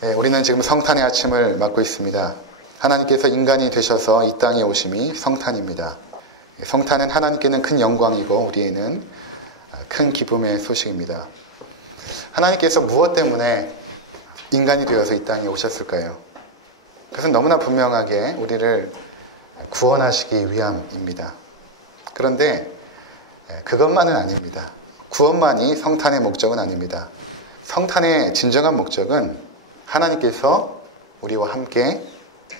우리는 지금 성탄의 아침을 맞고 있습니다. 하나님께서 인간이 되셔서 이 땅에 오심이 성탄입니다. 성탄은 하나님께는 큰 영광이고 우리에는 큰 기쁨의 소식입니다. 하나님께서 무엇 때문에 인간이 되어서 이 땅에 오셨을까요? 그것은 너무나 분명하게 우리를 구원하시기 위함입니다. 그런데 그것만은 아닙니다. 구원만이 성탄의 목적은 아닙니다. 성탄의 진정한 목적은 하나님께서 우리와 함께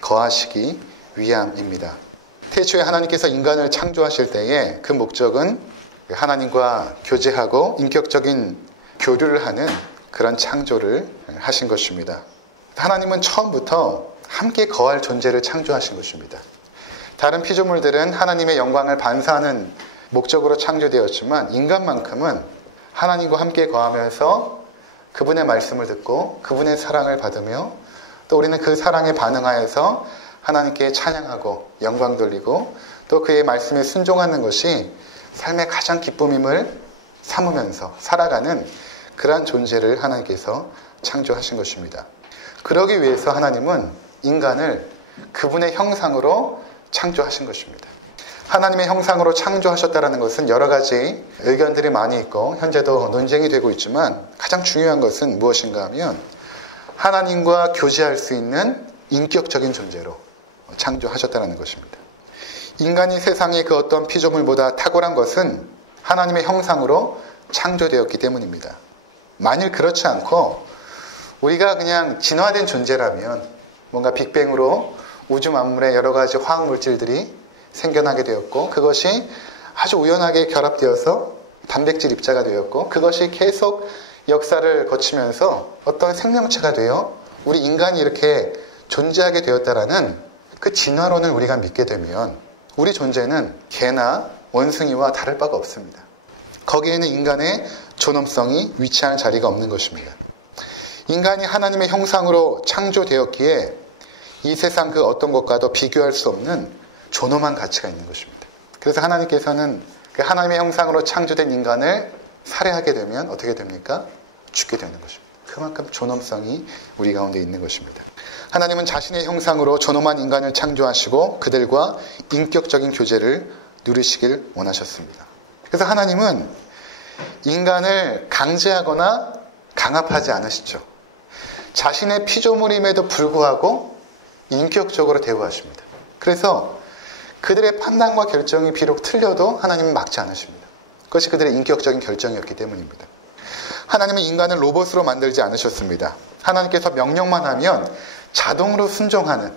거하시기 위함입니다. 태초에 하나님께서 인간을 창조하실 때에 그 목적은 하나님과 교제하고 인격적인 교류를 하는 그런 창조를 하신 것입니다. 하나님은 처음부터 함께 거할 존재를 창조하신 것입니다. 다른 피조물들은 하나님의 영광을 반사하는 목적으로 창조되었지만 인간만큼은 하나님과 함께 거하면서 그분의 말씀을 듣고 그분의 사랑을 받으며 또 우리는 그 사랑에 반응하여서 하나님께 찬양하고 영광 돌리고 또 그의 말씀에 순종하는 것이 삶의 가장 기쁨임을 삼으면서 살아가는 그러한 존재를 하나님께서 창조하신 것입니다. 그러기 위해서 하나님은 인간을 그분의 형상으로 창조하신 것입니다. 하나님의 형상으로 창조하셨다는 것은 여러 가지 의견들이 많이 있고 현재도 논쟁이 되고 있지만 가장 중요한 것은 무엇인가 하면 하나님과 교제할 수 있는 인격적인 존재로 창조하셨다는 것입니다. 인간이 세상의 그 어떤 피조물보다 탁월한 것은 하나님의 형상으로 창조되었기 때문입니다. 만일 그렇지 않고 우리가 그냥 진화된 존재라면 뭔가 빅뱅으로 우주 만물의 여러 가지 화학물질들이 생겨나게 되었고 그것이 아주 우연하게 결합되어서 단백질 입자가 되었고 그것이 계속 역사를 거치면서 어떤 생명체가 되어 우리 인간이 이렇게 존재하게 되었다라는 그 진화론을 우리가 믿게 되면 우리 존재는 개나 원숭이와 다를 바가 없습니다. 거기에는 인간의 존엄성이 위치하는 자리가 없는 것입니다. 인간이 하나님의 형상으로 창조되었기에 이 세상 그 어떤 것과도 비교할 수 없는 존엄한 가치가 있는 것입니다. 그래서 하나님께서는 그 하나님의 형상으로 창조된 인간을 살해하게 되면 어떻게 됩니까? 죽게 되는 것입니다. 그만큼 존엄성이 우리 가운데 있는 것입니다. 하나님은 자신의 형상으로 존엄한 인간을 창조하시고 그들과 인격적인 교제를 누리시길 원하셨습니다. 그래서 하나님은 인간을 강제하거나 강압하지 않으시죠. 자신의 피조물임에도 불구하고 인격적으로 대우하십니다. 그래서 그들의 판단과 결정이 비록 틀려도 하나님은 막지 않으십니다. 그것이 그들의 인격적인 결정이었기 때문입니다. 하나님은 인간을 로봇으로 만들지 않으셨습니다. 하나님께서 명령만 하면 자동으로 순종하는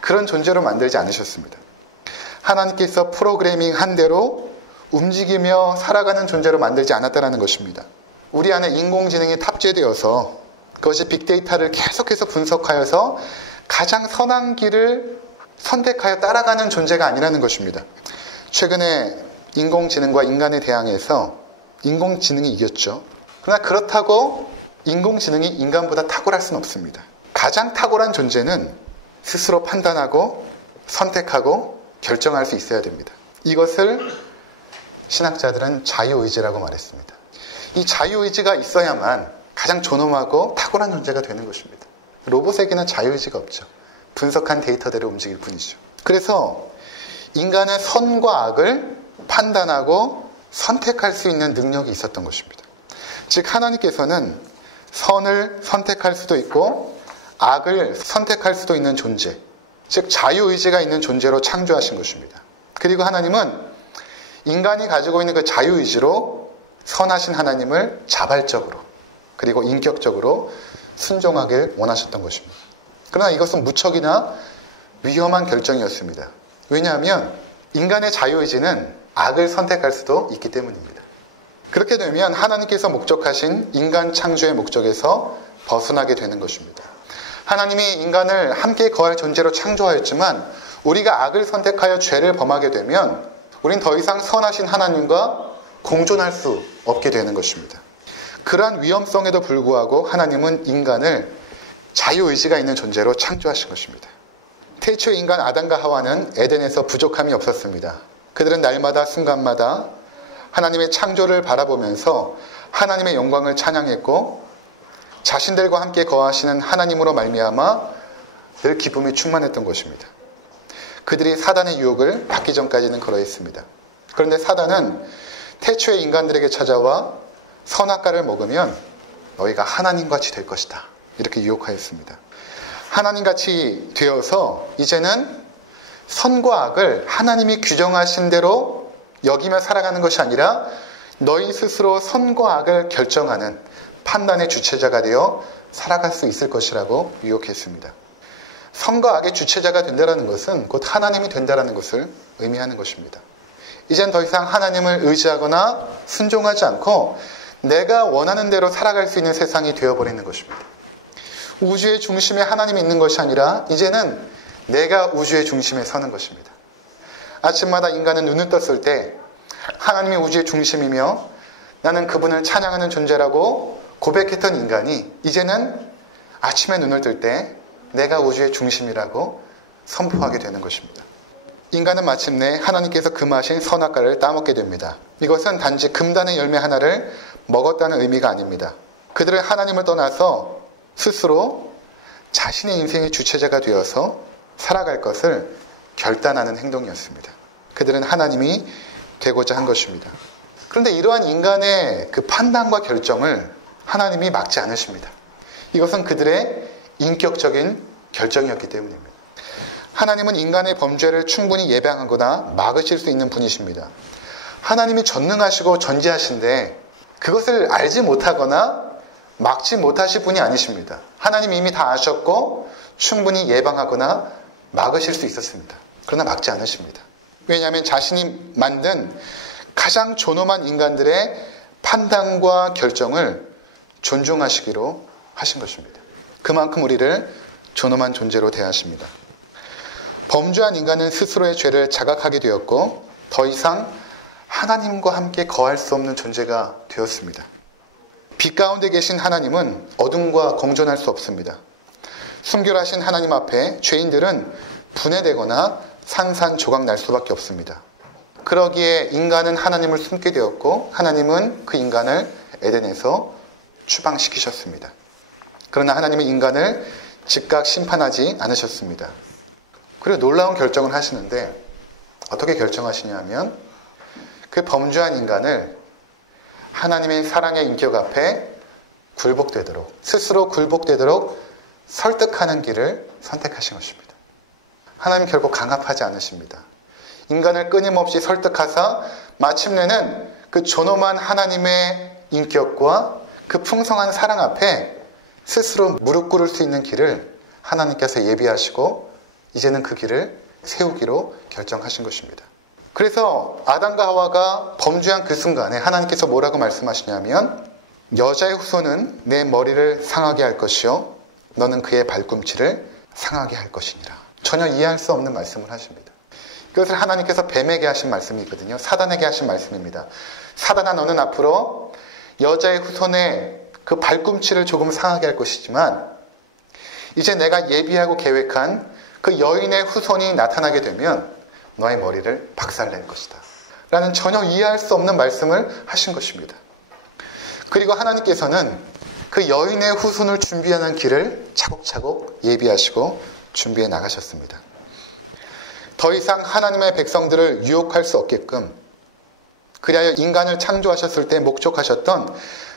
그런 존재로 만들지 않으셨습니다. 하나님께서 프로그래밍 한 대로 움직이며 살아가는 존재로 만들지 않았다는 것입니다. 우리 안에 인공지능이 탑재되어서 그것이 빅데이터를 계속해서 분석하여서 가장 선한 길을 선택하여 따라가는 존재가 아니라는 것입니다. 최근에 인공지능과 인간에 대항해서 인공지능이 이겼죠. 그러나 그렇다고 인공지능이 인간보다 탁월할 수는 없습니다. 가장 탁월한 존재는 스스로 판단하고 선택하고 결정할 수 있어야 됩니다. 이것을 신학자들은 자유의지라고 말했습니다. 이 자유의지가 있어야만 가장 존엄하고 탁월한 존재가 되는 것입니다. 로봇에게는 자유의지가 없죠. 분석한 데이터대로 움직일 뿐이죠. 그래서 인간은 선과 악을 판단하고 선택할 수 있는 능력이 있었던 것입니다. 즉 하나님께서는 선을 선택할 수도 있고 악을 선택할 수도 있는 존재, 즉 자유의지가 있는 존재로 창조하신 것입니다. 그리고 하나님은 인간이 가지고 있는 그 자유의지로 선하신 하나님을 자발적으로 그리고 인격적으로 순종하길 원하셨던 것입니다. 그러나 이것은 무척이나 위험한 결정이었습니다. 왜냐하면 인간의 자유의지는 악을 선택할 수도 있기 때문입니다. 그렇게 되면 하나님께서 목적하신 인간 창조의 목적에서 벗어나게 되는 것입니다. 하나님이 인간을 함께 거할 존재로 창조하였지만 우리가 악을 선택하여 죄를 범하게 되면 우린 더 이상 선하신 하나님과 공존할 수 없게 되는 것입니다. 그러한 위험성에도 불구하고 하나님은 인간을 자유의지가 있는 존재로 창조하신 것입니다. 태초 인간 아담과 하와는 에덴에서 부족함이 없었습니다. 그들은 날마다 순간마다 하나님의 창조를 바라보면서 하나님의 영광을 찬양했고 자신들과 함께 거하시는 하나님으로 말미암아 늘 기쁨이 충만했던 것입니다. 그들이 사단의 유혹을 받기 전까지는 그러했습니다. 그런데 사단은 태초의 인간들에게 찾아와 선악과를 먹으면 너희가 하나님같이 될 것이다, 이렇게 유혹하였습니다. 하나님같이 되어서 이제는 선과 악을 하나님이 규정하신 대로 여기며 살아가는 것이 아니라 너희 스스로 선과 악을 결정하는 판단의 주체자가 되어 살아갈 수 있을 것이라고 유혹했습니다. 선과 악의 주체자가 된다는 것은 곧 하나님이 된다는 것을 의미하는 것입니다. 이젠 더 이상 하나님을 의지하거나 순종하지 않고 내가 원하는 대로 살아갈 수 있는 세상이 되어버리는 것입니다. 우주의 중심에 하나님이 있는 것이 아니라 이제는 내가 우주의 중심에 서는 것입니다. 아침마다 인간은 눈을 떴을 때 하나님이 우주의 중심이며 나는 그분을 찬양하는 존재라고 고백했던 인간이 이제는 아침에 눈을 뜰 때 내가 우주의 중심이라고 선포하게 되는 것입니다. 인간은 마침내 하나님께서 금하신 선악과를 따먹게 됩니다. 이것은 단지 금단의 열매 하나를 먹었다는 의미가 아닙니다. 그들은 하나님을 떠나서 스스로 자신의 인생의 주체자가 되어서 살아갈 것을 결단하는 행동이었습니다. 그들은 하나님이 되고자 한 것입니다. 그런데 이러한 인간의 그 판단과 결정을 하나님이 막지 않으십니다. 이것은 그들의 인격적인 결정이었기 때문입니다. 하나님은 인간의 범죄를 충분히 예방하거나 막으실 수 있는 분이십니다. 하나님이 전능하시고 전지하신데 그것을 알지 못하거나 막지 못하실 분이 아니십니다. 하나님이 이미 다 아셨고 충분히 예방하거나 막으실 수 있었습니다. 그러나 막지 않으십니다. 왜냐하면 자신이 만든 가장 존엄한 인간들의 판단과 결정을 존중하시기로 하신 것입니다. 그만큼 우리를 존엄한 존재로 대하십니다. 범죄한 인간은 스스로의 죄를 자각하게 되었고 더 이상 하나님과 함께 거할 수 없는 존재가 되었습니다. 빛 가운데 계신 하나님은 어둠과 공존할 수 없습니다. 순결하신 하나님 앞에 죄인들은 분해되거나 산산조각 날 수밖에 없습니다. 그러기에 인간은 하나님을 숨게 되었고 하나님은 그 인간을 에덴에서 추방시키셨습니다. 그러나 하나님은 인간을 즉각 심판하지 않으셨습니다. 그리고 놀라운 결정을 하시는데 어떻게 결정하시냐 하면 그 범죄한 인간을 하나님의 사랑의 인격 앞에 굴복되도록, 스스로 굴복되도록 설득하는 길을 선택하신 것입니다. 하나님 결국 강압하지 않으십니다. 인간을 끊임없이 설득하사 마침내는 그 존엄한 하나님의 인격과 그 풍성한 사랑 앞에 스스로 무릎 꿇을 수 있는 길을 하나님께서 예비하시고 이제는 그 길을 세우기로 결정하신 것입니다. 그래서 아담과 하와가 범죄한 그 순간에 하나님께서 뭐라고 말씀하시냐면 여자의 후손은 내 머리를 상하게 할 것이요 너는 그의 발꿈치를 상하게 할 것이니라. 전혀 이해할 수 없는 말씀을 하십니다. 그것을 하나님께서 뱀에게 하신 말씀이거든요. 사단에게 하신 말씀입니다. 사단아, 너는 앞으로 여자의 후손의 그 발꿈치를 조금 상하게 할 것이지만 이제 내가 예비하고 계획한 그 여인의 후손이 나타나게 되면 너의 머리를 박살낼 것이다 라는 전혀 이해할 수 없는 말씀을 하신 것입니다. 그리고 하나님께서는 그 여인의 후손을 준비하는 길을 차곡차곡 예비하시고 준비해 나가셨습니다. 더 이상 하나님의 백성들을 유혹할 수 없게끔 그리하여 인간을 창조하셨을 때 목적하셨던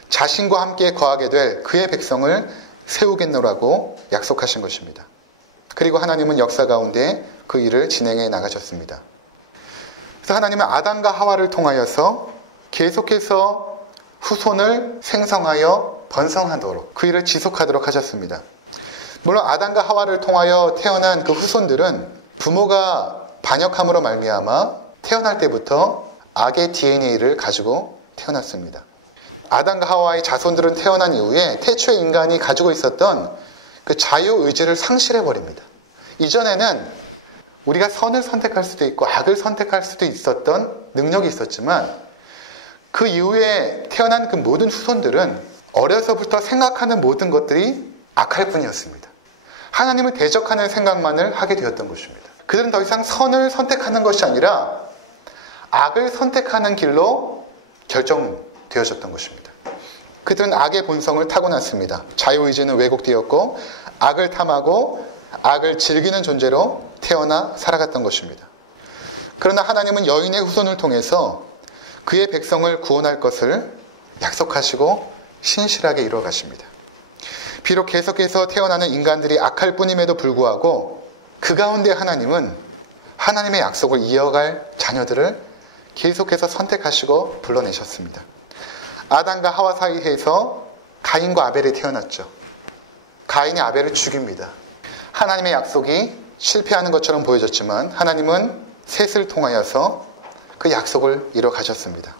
자신과 함께 거하게 될 그의 백성을 세우겠노라고 약속하신 것입니다. 그리고 하나님은 역사 가운데 그 일을 진행해 나가셨습니다. 그래서 하나님은 아담과 하와를 통하여서 계속해서 후손을 생성하여 번성하도록 그 일을 지속하도록 하셨습니다. 물론 아담과 하와를 통하여 태어난 그 후손들은 부모가 반역함으로 말미암아 태어날 때부터 악의 DNA를 가지고 태어났습니다. 아담과 하와의 자손들은 태어난 이후에 태초의 인간이 가지고 있었던 그 자유의지를 상실해버립니다. 이전에는 우리가 선을 선택할 수도 있고 악을 선택할 수도 있었던 능력이 있었지만 그 이후에 태어난 그 모든 후손들은 어려서부터 생각하는 모든 것들이 악할 뿐이었습니다. 하나님을 대적하는 생각만을 하게 되었던 것입니다. 그들은 더 이상 선을 선택하는 것이 아니라 악을 선택하는 길로 결정되어졌던 것입니다. 그들은 악의 본성을 타고났습니다. 자유의지는 왜곡되었고 악을 탐하고 악을 즐기는 존재로 태어나 살아갔던 것입니다. 그러나 하나님은 여인의 후손을 통해서 그의 백성을 구원할 것을 약속하시고 신실하게 이루어 가십니다. 비록 계속해서 태어나는 인간들이 악할 뿐임에도 불구하고 그 가운데 하나님은 하나님의 약속을 이어갈 자녀들을 계속해서 선택하시고 불러내셨습니다. 아담과 하와 사이에서 가인과 아벨이 태어났죠. 가인이 아벨을 죽입니다. 하나님의 약속이 실패하는 것처럼 보여졌지만 하나님은 셋을 통하여서 그 약속을 이뤄 가셨습니다.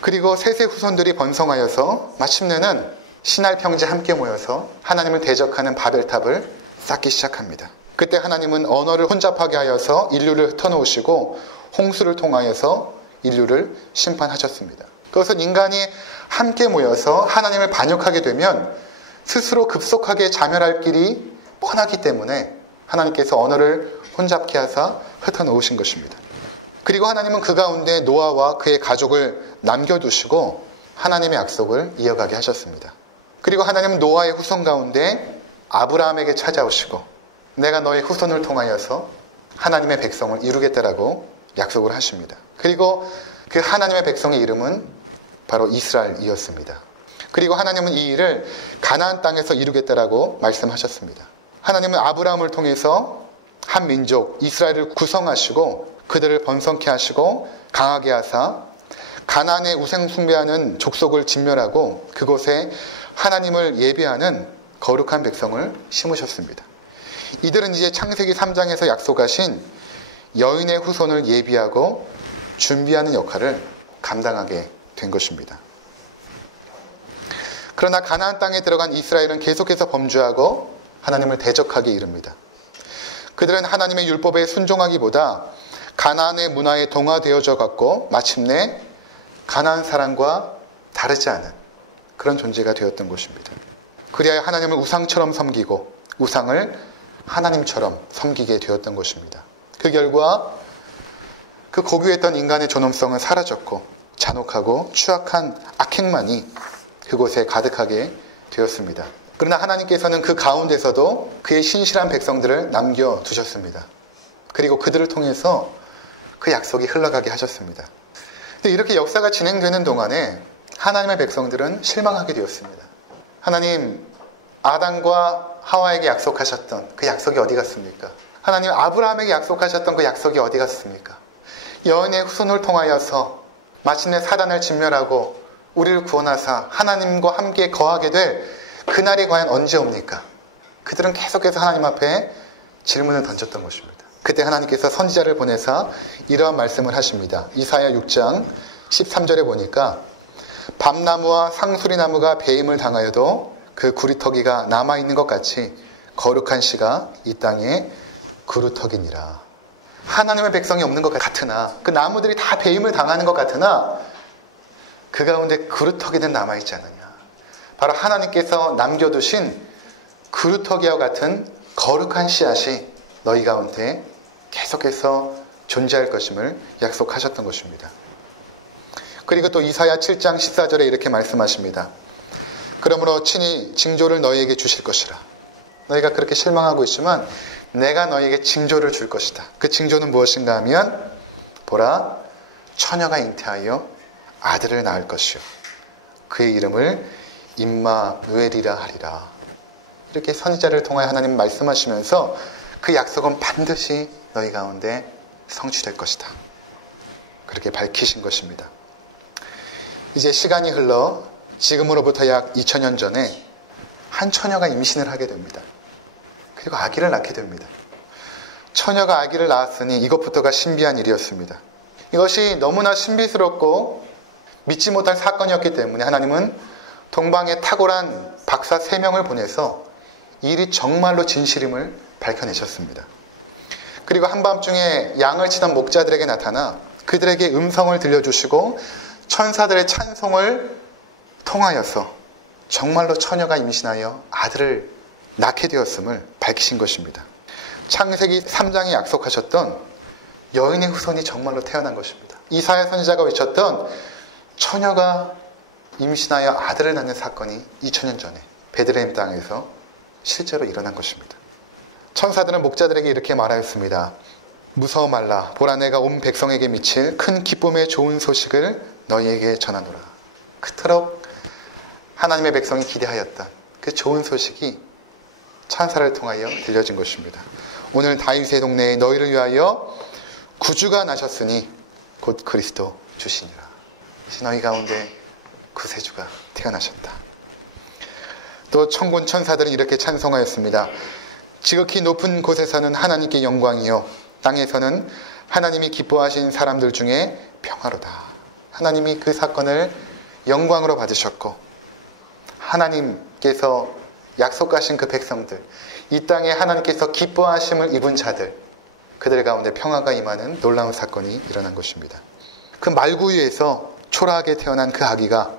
그리고 셋의 후손들이 번성하여서 마침내는 신할 평지에 함께 모여서 하나님을 대적하는 바벨탑을 쌓기 시작합니다. 그때 하나님은 언어를 혼잡하게 하여서 인류를 흩어놓으시고 홍수를 통하여서 인류를 심판하셨습니다. 그것은 인간이 함께 모여서 하나님을 반역하게 되면 스스로 급속하게 자멸할 길이 뻔하기 때문에 하나님께서 언어를 혼잡케 하사 흩어놓으신 것입니다. 그리고 하나님은 그 가운데 노아와 그의 가족을 남겨두시고 하나님의 약속을 이어가게 하셨습니다. 그리고 하나님은 노아의 후손 가운데 아브라함에게 찾아오시고 내가 너의 후손을 통하여서 하나님의 백성을 이루겠다라고 약속을 하십니다. 그리고 그 하나님의 백성의 이름은 바로 이스라엘이었습니다. 그리고 하나님은 이 일을 가나안 땅에서 이루겠다라고 말씀하셨습니다. 하나님은 아브라함을 통해서 한 민족 이스라엘을 구성하시고 그들을 번성케 하시고 강하게 하사 가나안의 우상 숭배하는 족속을 진멸하고 그곳에 하나님을 예배하는 거룩한 백성을 심으셨습니다. 이들은 이제 창세기 3장에서 약속하신 여인의 후손을 예비하고 준비하는 역할을 감당하게 된 것입니다. 그러나 가나안 땅에 들어간 이스라엘은 계속해서 범죄하고 하나님을 대적하게 이릅니다. 그들은 하나님의 율법에 순종하기보다 가나안의 문화에 동화되어져 갔고 마침내 가나안 사람과 다르지 않은 그런 존재가 되었던 것입니다. 그리하여 하나님을 우상처럼 섬기고 우상을 하나님처럼 섬기게 되었던 것입니다. 그 결과 그 고귀했던 인간의 존엄성은 사라졌고 잔혹하고 추악한 악행만이 그곳에 가득하게 되었습니다. 그러나 하나님께서는 그 가운데서도 그의 신실한 백성들을 남겨두셨습니다. 그리고 그들을 통해서 그 약속이 흘러가게 하셨습니다. 근데 이렇게 역사가 진행되는 동안에 하나님의 백성들은 실망하게 되었습니다. 하나님, 아담과 하와에게 약속하셨던 그 약속이 어디 갔습니까? 하나님, 아브라함에게 약속하셨던 그 약속이 어디 갔습니까? 여인의 후손을 통하여서 마침내 사단을 진멸하고 우리를 구원하사 하나님과 함께 거하게 될 그날이 과연 언제 옵니까? 그들은 계속해서 하나님 앞에 질문을 던졌던 것입니다. 그때 하나님께서 선지자를 보내사 이러한 말씀을 하십니다. 이사야 6장 13절에 보니까 밤나무와 상수리나무가 배임을 당하여도 그 구리터기가 남아있는 것 같이 거룩한 씨가 이 땅에 구루터기니라. 하나님의 백성이 없는 것 같으나 그 나무들이 다 배임을 당하는 것 같으나 그 가운데 구루터기는 남아있지 않느냐. 바로 하나님께서 남겨두신 구루터기와 같은 거룩한 씨앗이 너희 가운데 계속해서 존재할 것임을 약속하셨던 것입니다. 그리고 또 이사야 7장 14절에 이렇게 말씀하십니다. 그러므로 친히 징조를 너희에게 주실 것이라. 너희가 그렇게 실망하고 있지만 내가 너희에게 징조를 줄 것이다. 그 징조는 무엇인가 하면 보라, 처녀가 잉태하여 아들을 낳을 것이요 그의 이름을 임마누엘이라 하리라. 이렇게 선지자를 통하여 하나님 말씀하시면서 그 약속은 반드시 너희 가운데 성취될 것이다. 그렇게 밝히신 것입니다. 이제 시간이 흘러 지금으로부터 약 2000년 전에 한 처녀가 임신을 하게 됩니다. 그리고 아기를 낳게 됩니다. 처녀가 아기를 낳았으니 이것부터가 신비한 일이었습니다. 이것이 너무나 신비스럽고 믿지 못할 사건이었기 때문에 하나님은 동방에 탁월한 박사 3명을 보내서 이 일이 정말로 진실임을 밝혀내셨습니다. 그리고 한밤중에 양을 치던 목자들에게 나타나 그들에게 음성을 들려주시고 천사들의 찬송을 통하여서 정말로 처녀가 임신하여 아들을 낳게 되었음을 밝히신 것입니다. 창세기 3장에 약속하셨던 여인의 후손이 정말로 태어난 것입니다. 이사야 선지자가 외쳤던 처녀가 임신하여 아들을 낳는 사건이 2000년 전에 베들레헴 땅에서 실제로 일어난 것입니다. 천사들은 목자들에게 이렇게 말하였습니다. 무서워 말라. 보라, 내가 온 백성에게 미칠 큰 기쁨의 좋은 소식을 너희에게 전하노라. 그토록 하나님의 백성이 기대하였던 그 좋은 소식이 천사를 통하여 들려진 것입니다. 오늘 다윗의 동네에 너희를 위하여 구주가 나셨으니 곧 그리스도 주시니라. 너희 가운데 구세주가 태어나셨다. 또 천군 천사들은 이렇게 찬송하였습니다. 지극히 높은 곳에서는 하나님께 영광이요, 땅에서는 하나님이 기뻐하신 사람들 중에 평화로다. 하나님이 그 사건을 영광으로 받으셨고, 하나님께서 약속하신 그 백성들, 이 땅에 하나님께서 기뻐하심을 입은 자들, 그들 가운데 평화가 임하는 놀라운 사건이 일어난 것입니다. 그 말구유에서 초라하게 태어난 그 아기가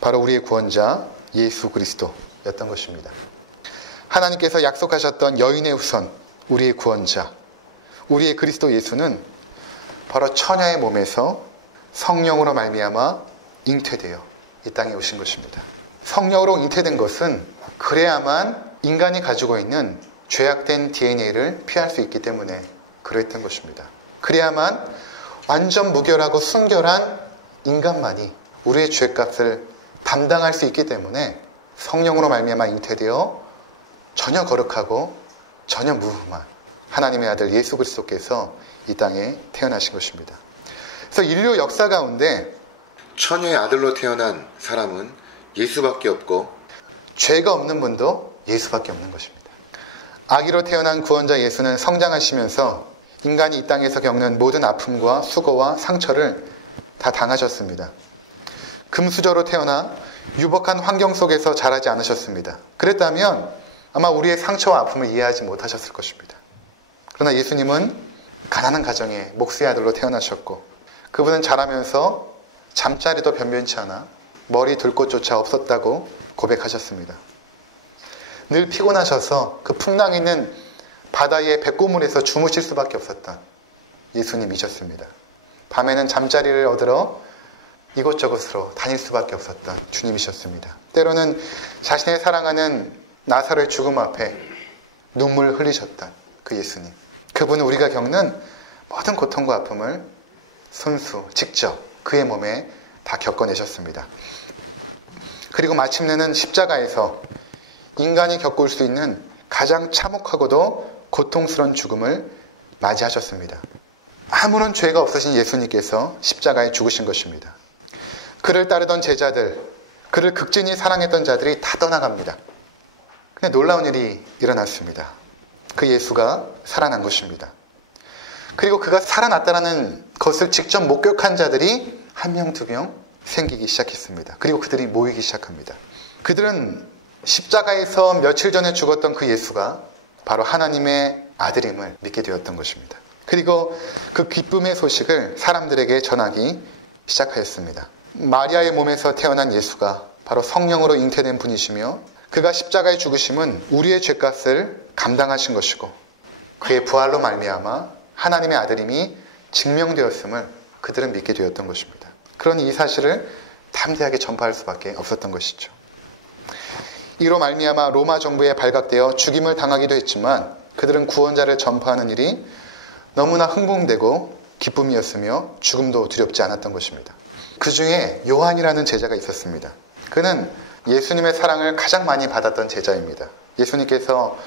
바로 우리의 구원자 예수 그리스도였던 것입니다. 하나님께서 약속하셨던 여인의 후손, 우리의 구원자, 우리의 그리스도 예수는 바로 처녀의 몸에서 성령으로 말미암아 잉태되어 이 땅에 오신 것입니다. 성령으로 잉태된 것은 그래야만 인간이 가지고 있는 죄악된 DNA를 피할 수 있기 때문에 그랬던 것입니다. 그래야만 완전 무결하고 순결한 인간만이 우리의 죄값을 담당할 수 있기 때문에 성령으로 말미암아 잉태되어 전혀 거룩하고 전혀 무흠한 하나님의 아들 예수 그리스도께서 이 땅에 태어나신 것입니다. 그래서 인류 역사 가운데 처녀의 아들로 태어난 사람은 예수밖에 없고 죄가 없는 분도 예수밖에 없는 것입니다. 아기로 태어난 구원자 예수는 성장하시면서 인간이 이 땅에서 겪는 모든 아픔과 수고와 상처를 다 당하셨습니다. 금수저로 태어나 유복한 환경 속에서 자라지 않으셨습니다. 그랬다면 아마 우리의 상처와 아픔을 이해하지 못하셨을 것입니다. 그러나 예수님은 가난한 가정의 목수의 아들로 태어나셨고, 그분은 자라면서 잠자리도 변변치 않아 머리 둘 곳조차 없었다고 고백하셨습니다. 늘 피곤하셔서 그 풍랑 있는 바다의 백고물에서 주무실 수밖에 없었던 예수님이셨습니다. 밤에는 잠자리를 얻으러 이곳저곳으로 다닐 수밖에 없었던 주님이셨습니다. 때로는 자신의 사랑하는 나사로의 죽음 앞에 눈물을 흘리셨던 그 예수님. 그분은 우리가 겪는 모든 고통과 아픔을 손수, 직접 그의 몸에 다 겪어내셨습니다. 그리고 마침내는 십자가에서 인간이 겪을 수 있는 가장 참혹하고도 고통스러운 죽음을 맞이하셨습니다. 아무런 죄가 없으신 예수님께서 십자가에 죽으신 것입니다. 그를 따르던 제자들, 그를 극진히 사랑했던 자들이 다 떠나갑니다. 근데 놀라운 일이 일어났습니다. 그 예수가 살아난 것입니다. 그리고 그가 살아났다는 것을 직접 목격한 자들이 한 명, 두 명 생기기 시작했습니다. 그리고 그들이 모이기 시작합니다. 그들은 십자가에서 며칠 전에 죽었던 그 예수가 바로 하나님의 아들임을 믿게 되었던 것입니다. 그리고 그 기쁨의 소식을 사람들에게 전하기 시작하였습니다. 마리아의 몸에서 태어난 예수가 바로 성령으로 잉태된 분이시며, 그가 십자가의 죽으심은 우리의 죄값을 감당하신 것이고, 그의 부활로 말미암아 하나님의 아들임이 증명되었음을 그들은 믿게 되었던 것입니다. 그러니 이 사실을 담대하게 전파할 수밖에 없었던 것이죠. 이로 말미암아 로마 정부에 발각되어 죽임을 당하기도 했지만, 그들은 구원자를 전파하는 일이 너무나 흥분되고 기쁨이었으며 죽음도 두렵지 않았던 것입니다. 그 중에 요한이라는 제자가 있었습니다. 그는 예수님의 사랑을 가장 많이 받았던 제자입니다. 예수님께서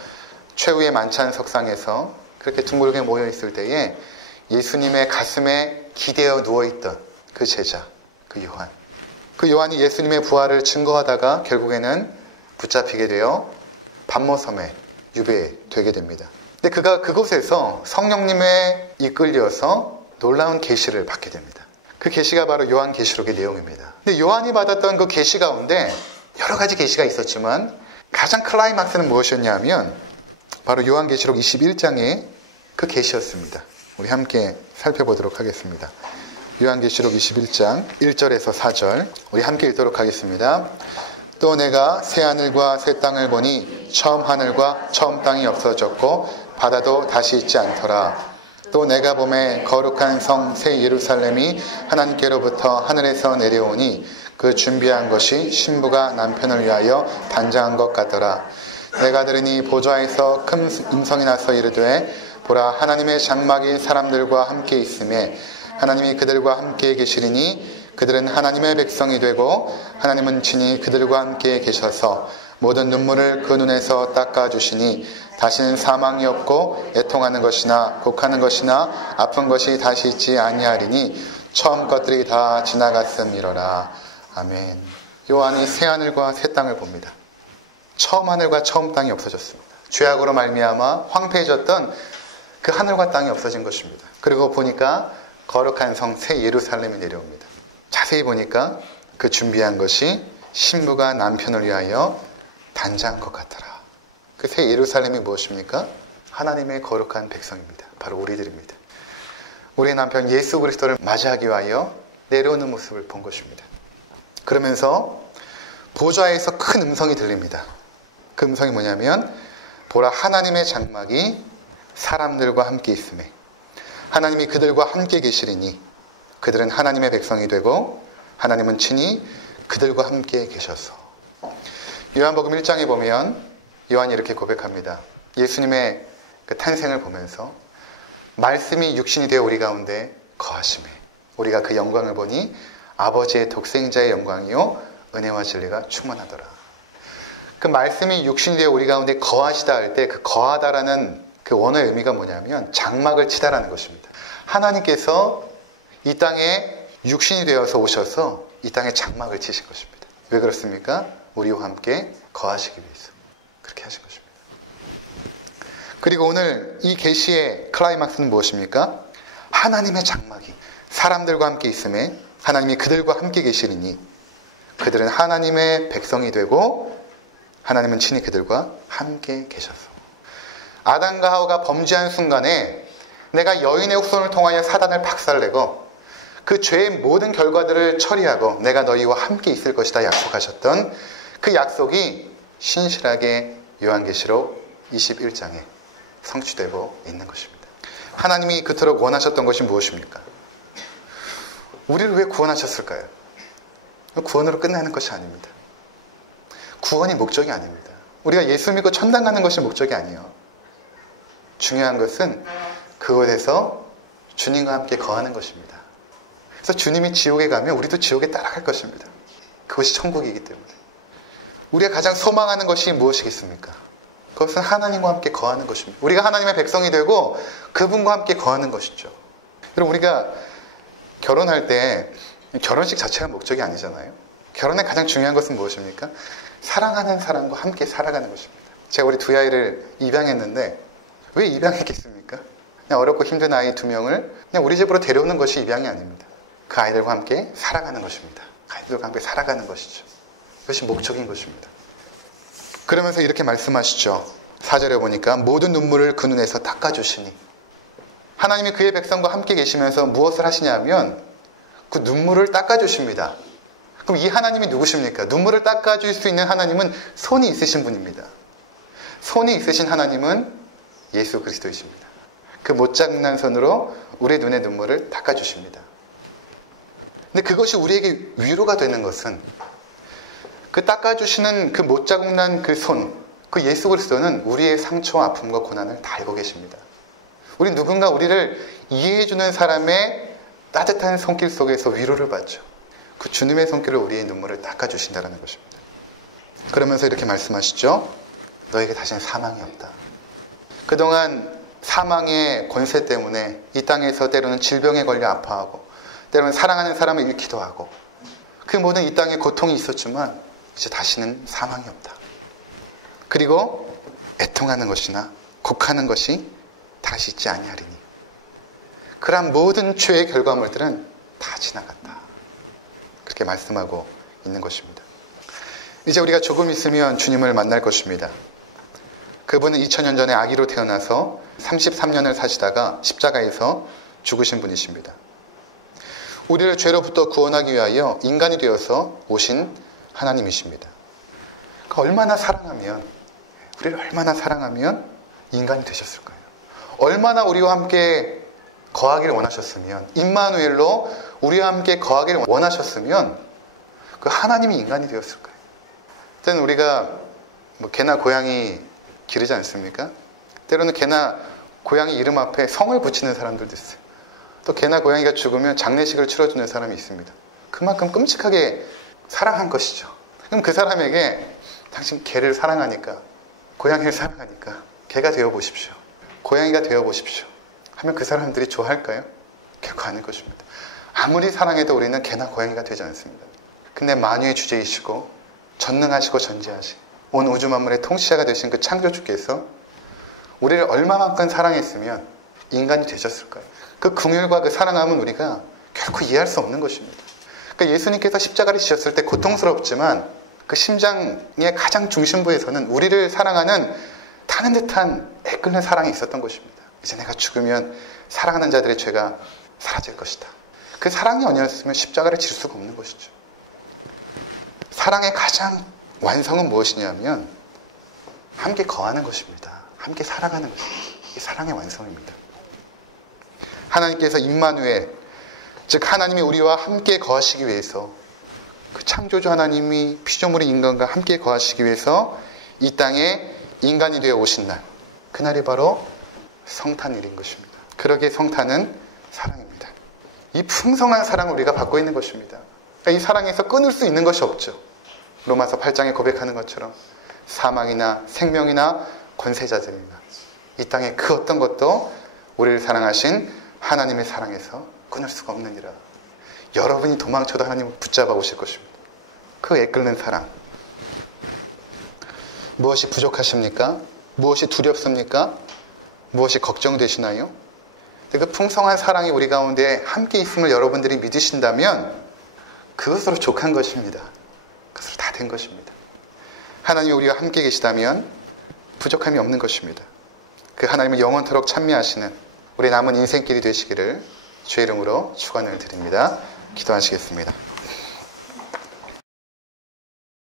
최후의 만찬 석상에서 그렇게 둥글게 모여있을 때에 예수님의 가슴에 기대어 누워있던 그 제자, 그 요한. 그 요한이 예수님의 부활을 증거하다가 결국에는 붙잡히게 되어 pat모섬에 유배되게 됩니다. 근데 그가 그곳에서 성령님에 이끌려서 놀라운 계시를 받게 됩니다. 그 계시가 바로 요한계시록의 내용입니다. 근데 요한이 받았던 그 계시 가운데 여러 가지 계시가 있었지만 가장 클라이막스는 무엇이었냐 하면 바로 요한계시록 21장의 그 계시였습니다. 우리 함께 살펴보도록 하겠습니다. 요한계시록 21장 1절에서 4절 우리 함께 읽도록 하겠습니다. 또 내가 새 하늘과 새 땅을 보니 처음 하늘과 처음 땅이 없어졌고 바다도 다시 있지 않더라. 또 내가 보매 거룩한 성 새 예루살렘이 하나님께로부터 하늘에서 내려오니 그 준비한 것이 신부가 남편을 위하여 단장한 것 같더라. 내가 들으니 보좌에서 큰 음성이 나서 이르되 보라 하나님의 장막이 사람들과 함께 있음에 하나님이 그들과 함께 계시리니 그들은 하나님의 백성이 되고 하나님은 친히 그들과 함께 계셔서 모든 눈물을 그 눈에서 닦아주시니 다시는 사망이 없고 애통하는 것이나 곡하는 것이나 아픈 것이 다시 있지 아니하리니 처음 것들이 다 지나갔음이로라. 아멘. 요한이 새 하늘과 새 땅을 봅니다. 처음 하늘과 처음 땅이 없어졌습니다. 죄악으로 말미암아 황폐해졌던 그 하늘과 땅이 없어진 것입니다. 그리고 보니까 거룩한 성 새 예루살렘이 내려옵니다. 자세히 보니까 그 준비한 것이 신부가 남편을 위하여 단장한 것 같더라. 그 새 예루살렘이 무엇입니까? 하나님의 거룩한 백성입니다. 바로 우리들입니다. 우리의 남편 예수 그리스도를 맞이하기 위하여 내려오는 모습을 본 것입니다. 그러면서 보좌에서 큰 음성이 들립니다. 그 음성이 뭐냐면 보라 하나님의 장막이 사람들과 함께 있음에 하나님이 그들과 함께 계시리니 그들은 하나님의 백성이 되고 하나님은 친히 그들과 함께 계셔서. 요한복음 1장에 보면 요한이 이렇게 고백합니다. 예수님의 그 탄생을 보면서 말씀이 육신이 되어 우리 가운데 거하심에 우리가 그 영광을 보니 아버지의 독생자의 영광이요 은혜와 진리가 충만하더라. 그 말씀이 육신이 되어 우리 가운데 거하시다 할 때 그 거하다라는 그 원어의 의미가 뭐냐면 장막을 치다라는 것입니다. 하나님께서 이 땅에 육신이 되어서 오셔서 이 땅에 장막을 치신 것입니다. 왜 그렇습니까? 우리와 함께 거하시기 위해서 그렇게 하신 것입니다. 그리고 오늘 이 계시의 클라이막스는 무엇입니까? 하나님의 장막이 사람들과 함께 있음에 하나님이 그들과 함께 계시리니 그들은 하나님의 백성이 되고 하나님은 친히 그들과 함께 계셔서. 아담과 하와가 범죄한 순간에 내가 여인의 후손을 통하여 사단을 박살내고 그 죄의 모든 결과들을 처리하고 내가 너희와 함께 있을 것이다 약속하셨던 그 약속이 신실하게 요한계시록 21장에 성취되고 있는 것입니다. 하나님이 그토록 원하셨던 것이 무엇입니까? 우리를 왜 구원하셨을까요? 구원으로 끝나는 것이 아닙니다. 구원이 목적이 아닙니다. 우리가 예수 믿고 천당 가는 것이 목적이 아니에요. 중요한 것은 그곳에서 주님과 함께 거하는 것입니다. 그래서 주님이 지옥에 가면 우리도 지옥에 따라갈 것입니다. 그것이 천국이기 때문에. 우리가 가장 소망하는 것이 무엇이겠습니까? 그것은 하나님과 함께 거하는 것입니다. 우리가 하나님의 백성이 되고 그분과 함께 거하는 것이죠. 여러분 우리가 결혼할 때 결혼식 자체가 목적이 아니잖아요. 결혼의 가장 중요한 것은 무엇입니까? 사랑하는 사람과 함께 살아가는 것입니다. 제가 우리 두 아이를 입양했는데 왜 입양했겠습니까? 그냥 어렵고 힘든 아이 2명을 그냥 우리 집으로 데려오는 것이 입양이 아닙니다. 그 아이들과 함께 살아가는 것입니다. 아이들과 함께 살아가는 것이죠. 그것이 목적인 것입니다. 그러면서 이렇게 말씀하시죠. 4절에 보니까 모든 눈물을 그 눈에서 닦아주시니 하나님이 그의 백성과 함께 계시면서 무엇을 하시냐면 그 눈물을 닦아주십니다. 그럼 이 하나님이 누구십니까? 눈물을 닦아줄 수 있는 하나님은 손이 있으신 분입니다. 손이 있으신 하나님은 예수 그리스도이십니다. 그 못장난 손으로 우리 눈의 눈물을 닦아주십니다. 근데 그것이 우리에게 위로가 되는 것은 그 닦아주시는 그 못장난 그 손, 그 예수 그리스도는 우리의 상처와 아픔과 고난을 다 알고 계십니다. 우리 누군가 우리를 이해해주는 사람의 따뜻한 손길 속에서 위로를 받죠. 그 주님의 손길로 우리의 눈물을 닦아주신다는 것입니다. 그러면서 이렇게 말씀하시죠. 너에게 다시는 사망이 없다. 그동안 사망의 권세 때문에 이 땅에서 때로는 질병에 걸려 아파하고 때로는 사랑하는 사람을 잃기도 하고 그 모든 이 땅에 고통이 있었지만 이제 다시는 사망이 없다. 그리고 애통하는 것이나 곡하는 것이 다시 있지 아니하리니 그러한 모든 죄의 결과물들은 다 지나갔다. 그렇게 말씀하고 있는 것입니다. 이제 우리가 조금 있으면 주님을 만날 것입니다. 그분은 2000년 전에 아기로 태어나서 33년을 사시다가 십자가에서 죽으신 분이십니다. 우리를 죄로부터 구원하기 위하여 인간이 되어서 오신 하나님이십니다. 얼마나 사랑하면 우리를 얼마나 사랑하면 인간이 되셨을까요? 얼마나 우리와 함께 거하기를 원하셨으면 임마누엘로 우리와 함께 거하기를 원하셨으면 그 하나님이 인간이 되었을까요? 때는 우리가 개나 고양이 기르지 않습니까? 때로는 개나 고양이 이름 앞에 성을 붙이는 사람들도 있어요. 또 개나 고양이가 죽으면 장례식을 치러주는 사람이 있습니다. 그만큼 끔찍하게 사랑한 것이죠. 그럼 그 사람에게 당신 개를 사랑하니까, 고양이를 사랑하니까 개가 되어보십시오, 고양이가 되어보십시오 하면 그 사람들이 좋아할까요? 결코 아닐 것입니다. 아무리 사랑해도 우리는 개나 고양이가 되지 않습니다. 근데 만유의 주제이시고 전능하시고 전지하신 온 우주 만물의 통치자가 되신 그 창조주께서 우리를 얼마만큼 사랑했으면 인간이 되셨을까요? 그 긍휼과 그 사랑함은 우리가 결코 이해할 수 없는 것입니다. 그러니까 예수님께서 십자가를 지셨을 때 고통스럽지만 그 심장의 가장 중심부에서는 우리를 사랑하는 타는 듯한 애끓는 사랑이 있었던 것입니다. 이제 내가 죽으면 사랑하는 자들의 죄가 사라질 것이다. 그 사랑이 아니었으면 십자가를 질 수가 없는 것이죠. 사랑의 가장 완성은 무엇이냐면 함께 거하는 것입니다. 함께 살아가는 것입니다. 이게 사랑의 완성입니다. 하나님께서 임마누엘, 즉 하나님이 우리와 함께 거하시기 위해서, 그 창조주 하나님이 피조물의 인간과 함께 거하시기 위해서 이 땅에 인간이 되어 오신 날, 그날이 바로 성탄일인 것입니다. 그러기에 성탄은 사랑입니다. 이 풍성한 사랑을 우리가 받고 있는 것입니다. 그러니까 이 사랑에서 끊을 수 있는 것이 없죠. 로마서 8장에 고백하는 것처럼 사망이나 생명이나 권세자들이나 이 땅의 그 어떤 것도 우리를 사랑하신 하나님의 사랑에서 끊을 수가 없느니라. 여러분이 도망쳐도 하나님을 붙잡아 오실 것입니다. 그 애끓는 사랑. 무엇이 부족하십니까? 무엇이 두렵습니까? 무엇이 걱정되시나요? 그 풍성한 사랑이 우리 가운데 함께 있음을 여러분들이 믿으신다면 그것으로 족한 것입니다. 그것으로 다 된 것입니다. 하나님이 우리와 함께 계시다면 부족함이 없는 것입니다. 그 하나님을 영원토록 찬미하시는 우리 남은 인생길이 되시기를 주의 이름으로 축원을 드립니다. 기도하시겠습니다.